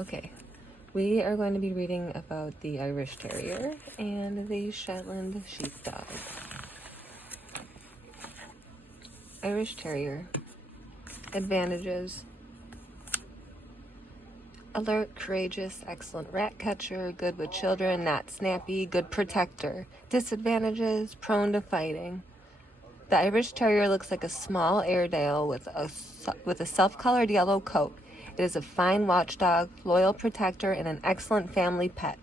Okay, we are going to be reading about the Irish Terrier and the Shetland Sheepdog. Irish Terrier. Advantages: alert, courageous, excellent rat catcher, good with children, not snappy, good protector. Disadvantages: prone to fighting. The Irish Terrier looks like a small Airedale with a self-colored yellow coat. It is a fine watchdog, loyal protector, and an excellent family pet.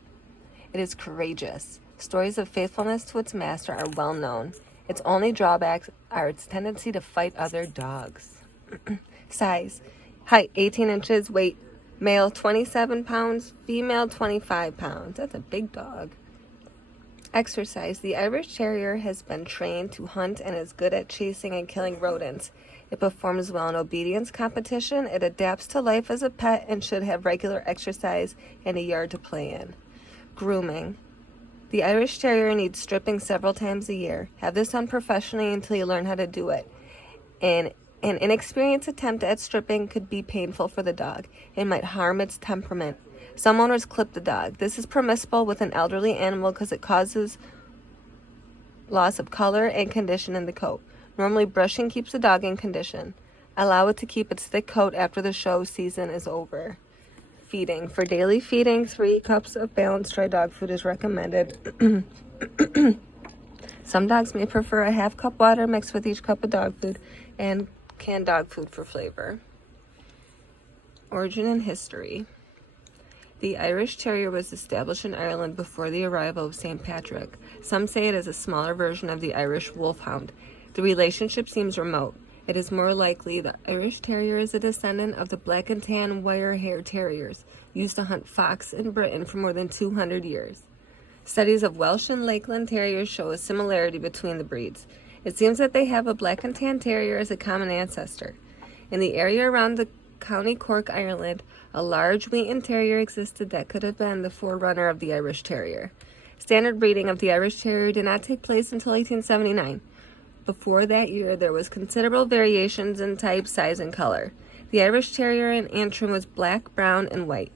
It is courageous. Stories of faithfulness to its master are well known. Its only drawbacks are its tendency to fight other dogs. Size: height 18 inches, weight male 27 pounds, female 25 pounds. That's a big dog. Exercise: the Irish Terrier has been trained to hunt and is good at chasing and killing rodents. It performs well in obedience competition. It adapts to life as a pet and should have regular exercise and a yard to play in. Grooming: the Irish Terrier needs stripping several times a year. Have this done professionally until you learn how to do it. An inexperienced attempt at stripping could be painful for the dog. It might harm its temperament. Some owners clip the dog. This is permissible with an elderly animal because it causes loss of color and condition in the coat. Normally, brushing keeps the dog in condition. Allow it to keep its thick coat after the show season is over. Feeding: for daily feeding, 3 cups of balanced dry dog food is recommended. Some dogs may prefer a half cup water mixed with each cup of dog food and canned dog food for flavor. Origin and history. The Irish Terrier was established in Ireland before the arrival of St. Patrick. Some say it is a smaller version of the Irish Wolfhound. The relationship seems remote. It is more likely the Irish Terrier is a descendant of the black and tan wire hair terriers used to hunt fox in Britain for more than 200 years. Studies of Welsh and Lakeland Terriers show a similarity between the breeds. It seems that they have a black and tan terrier as a common ancestor. In the area around the County Cork, Ireland, a large Wheaten Terrier existed that could have been the forerunner of the Irish Terrier. Standard breeding of the Irish Terrier did not take place until 1879. Before that year, there was considerable variations in type, size, and color. The Irish Terrier in Antrim was black, brown, and white.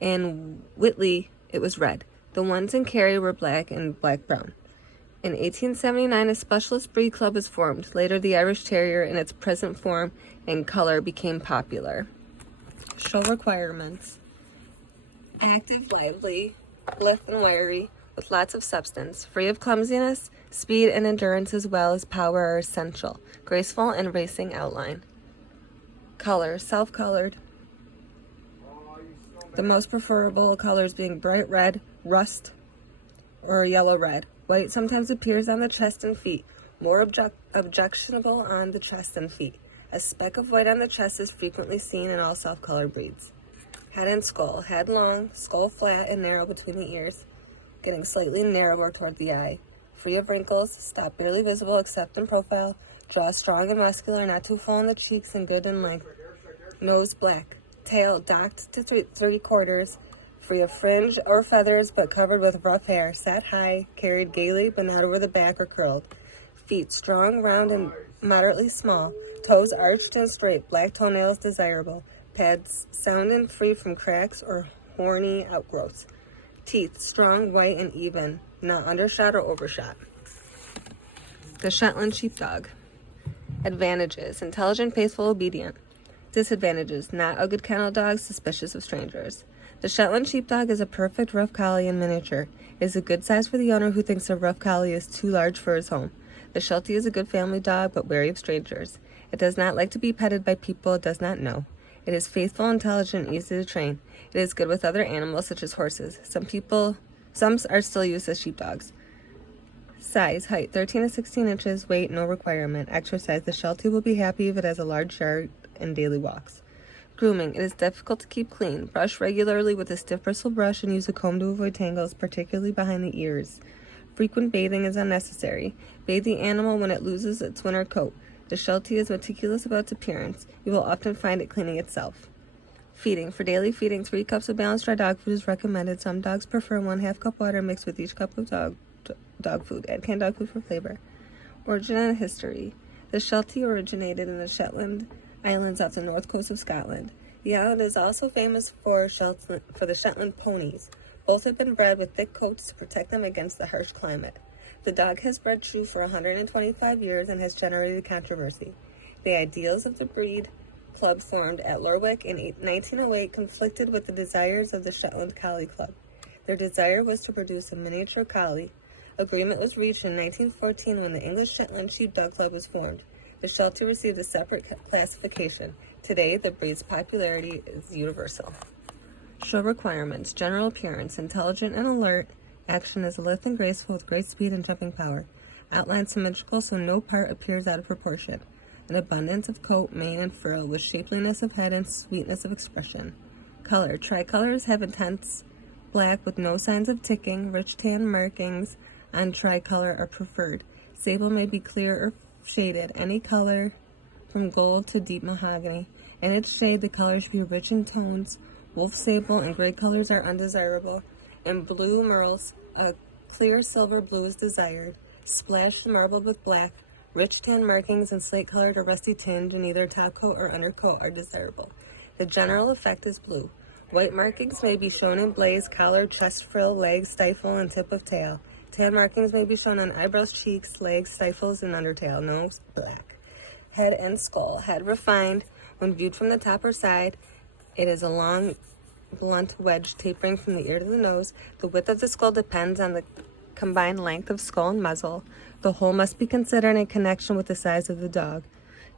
In Whitley, it was red. The ones in Kerry were black and black-brown. In 1879, a specialist breed club was formed. Later, the Irish Terrier in its present form and color became popular. Show requirements: active, lively, lithe, and wiry, with lots of substance, free of clumsiness. Speed and endurance as well as power are essential. Graceful and racing outline. Color: self-colored. The most preferable colors being bright red, rust, or yellow red. White sometimes appears on the chest and feet, more objectionable on the chest and feet. A speck of white on the chest is frequently seen in all self-colored breeds. Head and skull: head long, skull flat and narrow between the ears, getting slightly narrower toward the eye. Free of wrinkles, stop barely visible except in profile, jaw strong and muscular, not too full in the cheeks and good in length. Nose black. Tail docked to 3/4, free of fringe or feathers but covered with rough hair, sat high, carried gaily but not over the back or curled. Feet strong, round, and moderately small. Toes arched and straight, black toenails desirable. Pads sound and free from cracks or horny outgrowths. Teeth strong, white, and even, not undershot or overshot. The Shetland Sheepdog. Advantages: intelligent, faithful, obedient. Disadvantages: not a good kennel dog, suspicious of strangers. The Shetland Sheepdog is a perfect rough collie in miniature. It is a good size for the owner who thinks a rough collie is too large for his home. The Sheltie is a good family dog, but wary of strangers. It does not like to be petted by people it does not know. It is faithful, intelligent, and easy to train. It is good with other animals, such as horses. Some are still used as sheepdogs. Size: height 13 to 16 inches, weight no requirement. Exercise: the Sheltie will be happy if it has a large yard and daily walks. Grooming: it is difficult to keep clean. Brush regularly with a stiff bristle brush and use a comb to avoid tangles, particularly behind the ears. Frequent bathing is unnecessary. Bathe the animal when it loses its winter coat. The Sheltie is meticulous about its appearance. You will often find it cleaning itself. Feeding: for daily feeding, 3 cups of balanced dry dog food is recommended. Some dogs prefer 1/2 cup water mixed with each cup of dog food. Add canned dog food for flavor. Origin and history. The Sheltie originated in the Shetland Islands off the north coast of Scotland. The island is also famous for the Shetland ponies. Both have been bred with thick coats to protect them against the harsh climate. The dog has bred true for 125 years and has generated controversy. The ideals of the breed club formed at Lerwick in 1908 conflicted with the desires of the Shetland Collie Club. Their desire was to produce a miniature collie. Agreement was reached in 1914 when the English Shetland Sheepdog Club was formed. The shelter received a separate classification. Today, the breed's popularity is universal. Show requirements: general appearance, intelligent and alert. Action is lithe and graceful with great speed and jumping power. Outline symmetrical so no part appears out of proportion. An abundance of coat, mane, and frill with shapeliness of head and sweetness of expression. Color: tricolors have intense black with no signs of ticking. Rich tan markings on tricolor are preferred. Sable may be clear or shaded, any color from gold to deep mahogany. In its shade, the color should be rich in tones. Wolf sable and gray colors are undesirable. In blue merles, a clear silver blue is desired. Splashed and marbled with black, rich tan markings and slate-colored or rusty tinge in either top coat or undercoat are desirable. The general effect is blue. White markings may be shown in blaze, collar, chest frill, legs, stifle, and tip of tail. Tan markings may be shown on eyebrows, cheeks, legs, stifles, and undertail. Nose black. Head and skull. Head refined. When viewed from the top or side, it is a long, blunt wedge tapering from the ear to the nose. The width of the skull depends on the combined length of skull and muzzle. The whole must be considered in connection with the size of the dog.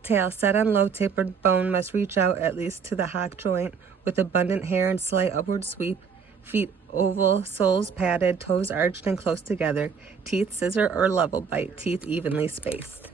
Tail set on low tapered bone must reach out at least to the hock joint with abundant hair and slight upward sweep. Feet oval, soles padded, toes arched and close together. Teeth scissor or level bite. Teeth evenly spaced.